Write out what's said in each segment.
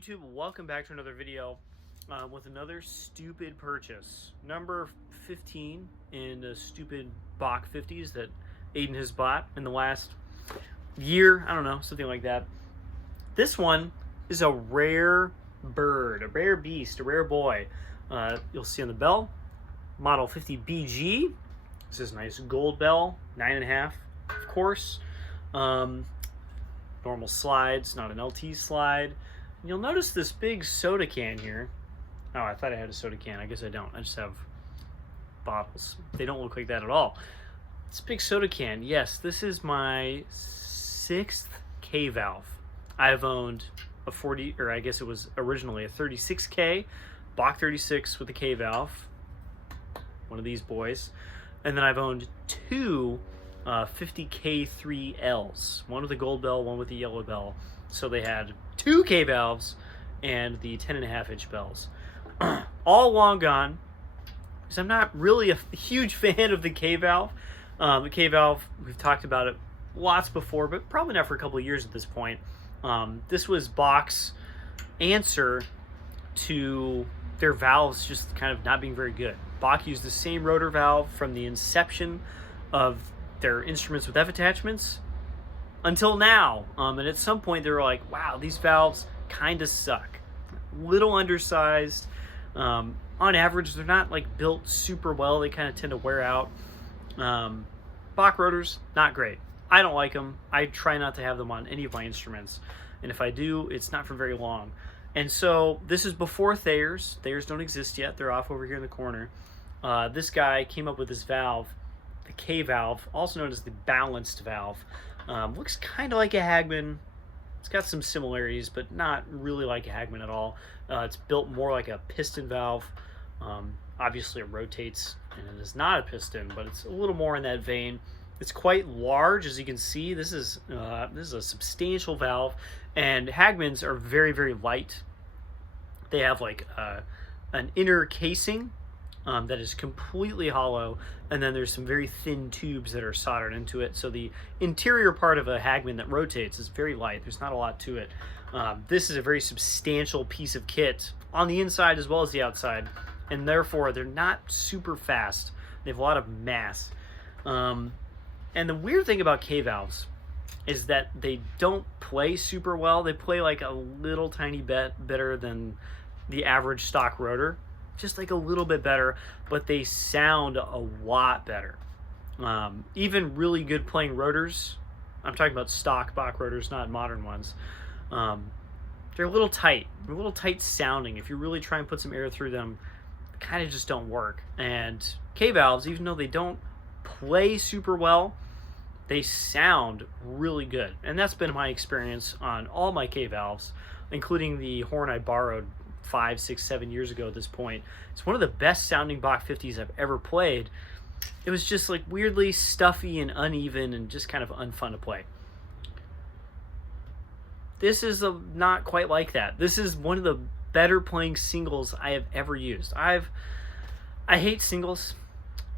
YouTube? Welcome back to another video with another stupid purchase. Number 15 in the stupid Bach 50s that Aiden has bought in the last year. I don't know, something like that. This one is a rare bird, a rare beast, a rare boy. You'll see on the bell, model 50 BG. This is a nice gold bell, 9.5, of course. Normal slides, not an LT slide. You'll notice this big soda can here. Oh, I thought I had a soda can. I guess I don't. I just have bottles. They don't look like that at all. It's a big soda can. Yes, this is my 6th K valve. I've owned a 40, or I guess it was originally a 36K, Bach 36 with a K valve, one of these boys. And then I've owned two 50K3Ls, one with a gold bell, one with the yellow bell. So they had two K valves and the 10.5-inch bells. All long gone, because I'm not really a huge fan of the K valve. The K valve, we've talked about it lots before, but probably not for a couple of years at this point. This was Bach's answer to their valves just kind of not being very good. Bach used the same rotor valve from the inception of their instruments with F attachments until now. And at some point they were like, wow, these valves kind of suck. Little undersized. On average, they're not like built super well. They kind of tend to wear out. Bach rotors, not great. I don't like them. I try not to have them on any of my instruments. And if I do, it's not for very long. And so this is before Thayers. Thayers don't exist yet. They're off over here in the corner. This guy came up with this valve, the K valve, also known as the balanced valve. Looks kind of like a Hagman. It's got some similarities, but not really like a Hagman at all. It's built more like a piston valve. Obviously it rotates, and it is not a piston, but it's a little more in that vein. It's quite large, as you can see. This is a substantial valve, and Hagmans are very, very light. They have like an inner casing that is completely hollow, and then there's some very thin tubes that are soldered into it. So the interior part of a Hagman that rotates is very light. There's not a lot to it. This is a very substantial piece of kit on the inside as well as the outside, and therefore they're not super fast. They have a lot of mass. And the weird thing about K valves is that they don't play super well. They play like a little tiny bit better than the average stock rotor. Just like a little bit better, but they sound a lot better. Even really good playing rotors, I'm talking about stock Bach rotors, not modern ones, they're a little tight. They're a little tight sounding. If you really try and put some air through them, they kind of just don't work. And K valves, even though they don't play super well, they sound really good. And that's been my experience on all my K valves, including the horn I borrowed 5, 6, 7 years ago at this point. It's one of the best sounding Bach 50s I've ever played. It was just like weirdly stuffy and uneven and just kind of unfun to play. This is not quite like that. This is one of the better playing singles I have ever used. I hate singles.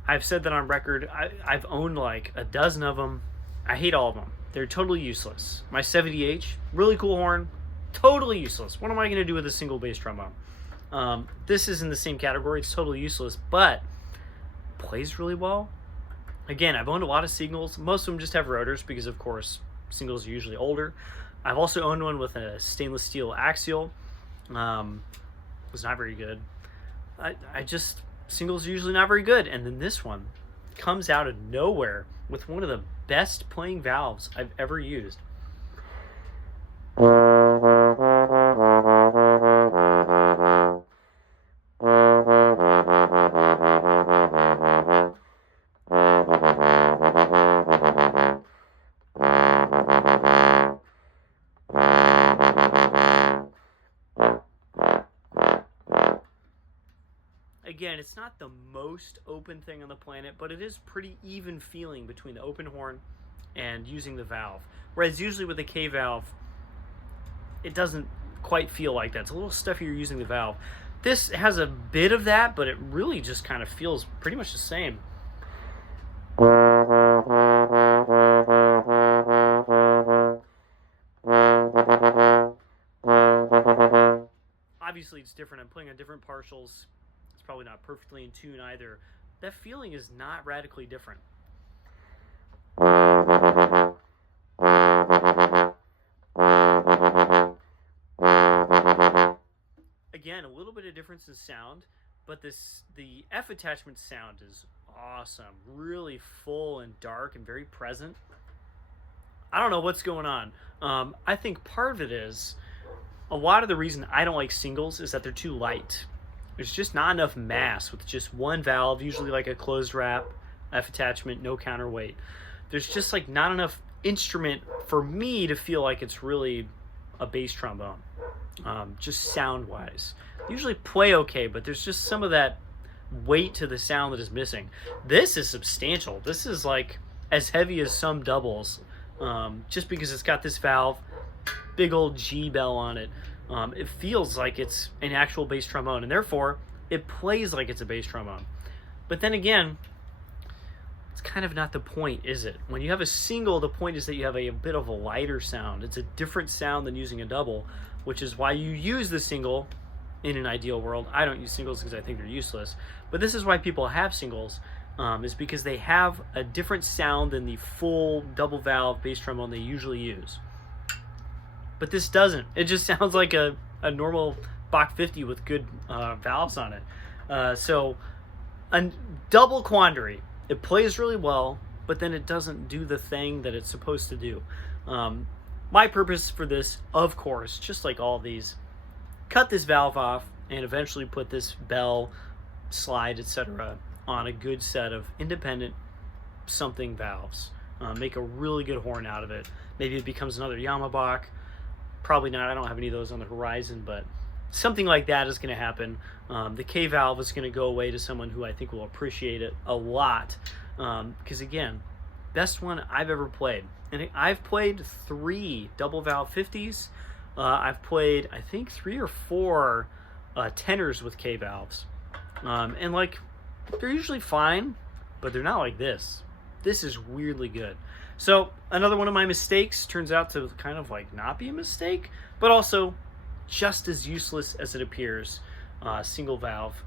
I've said that on record. I've owned like a dozen of them. I hate all of them. They're totally useless. My 70H, really cool horn, totally useless. What am I going to do with a single bass trombone? This is in the same category. It's totally useless, but plays really well. Again, I've owned a lot of singles. Most of them just have rotors because, of course, singles are usually older. I've also owned one with a stainless steel axial. Was not very good. Singles are usually not very good. And then this one comes out of nowhere with one of the best playing valves I've ever used. Again, it's not the most open thing on the planet, but it is pretty even feeling between the open horn and using the valve. Whereas usually with the K valve, it doesn't quite feel like that. It's a little stuffier using the valve. This has a bit of that, but it really just kind of feels pretty much the same. obviously it's different. I'm playing on different partials. It's probably not perfectly in tune either. That feeling is not radically different. Again, a little bit of difference in sound, but the F attachment sound is awesome. Really full and dark and very present. I don't know what's going on. I think part of it is a lot of the reason I don't like singles is that they're too light. There's just not enough mass with just one valve, usually like a closed wrap, F attachment, no counterweight. There's just like not enough instrument for me to feel like it's really a bass trombone, just sound wise. They usually play okay, but there's just some of that weight to the sound that is missing. This is substantial. This is like as heavy as some doubles, just because it's got this valve, big old G bell on it. It feels like it's an actual bass trombone, and therefore it plays like it's a bass trombone. But then again, it's kind of not the point, is it? When you have a single, the point is that you have a bit of a lighter sound. It's a different sound than using a double, which is why you use the single in an ideal world. I don't use singles because I think they're useless, but this is why people have singles, is because they have a different sound than the full double valve bass trombone they usually use. But this doesn't. It just sounds like a normal Bach 50 with good valves on it. So a double quandary. It plays really well, but then it doesn't do the thing that it's supposed to do. My purpose for this, of course, just like all these, cut this valve off and eventually put this bell, slide, etc. on a good set of independent something valves. Make a really good horn out of it. Maybe it becomes another Bach. Probably not. I don't have any of those on the horizon, but something like that is going to happen. The K valve is going to go away to someone who I think will appreciate it a lot. Because again, best one I've ever played. And I've played 3 double valve 50s. I've played, I think, 3 or 4 tenors with K valves. And like, they're usually fine, but they're not like this. This is weirdly good. So another one of my mistakes turns out to kind of like not be a mistake, but also just as useless as it appears. Single valve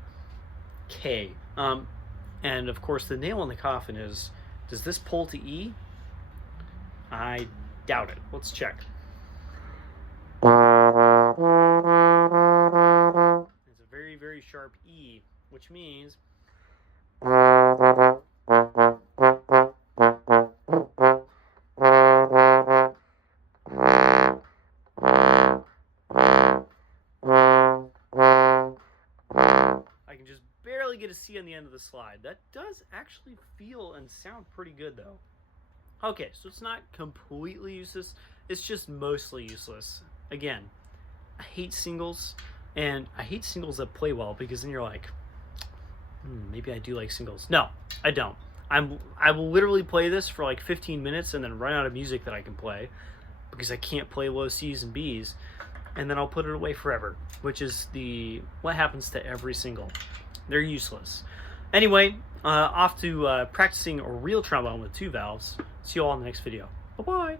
K. And of course the nail in the coffin is, does this pull to E? I doubt it. Let's check. It's a very, very sharp E, which means I can just barely get a C on the end of the slide. That does actually feel and sound pretty good though. Okay, so it's not completely useless. It's just mostly useless. Again, I hate singles, and I hate singles that play well, because then you're like, maybe I do like singles. No, I don't. I will literally play this for like 15 minutes and then run out of music that I can play because I can't play low C's and B's, and then I'll put it away forever, which is what happens to every single. They're useless. Anyway, off to practicing a real trombone with 2 valves. See you all in the next video. Bye-bye.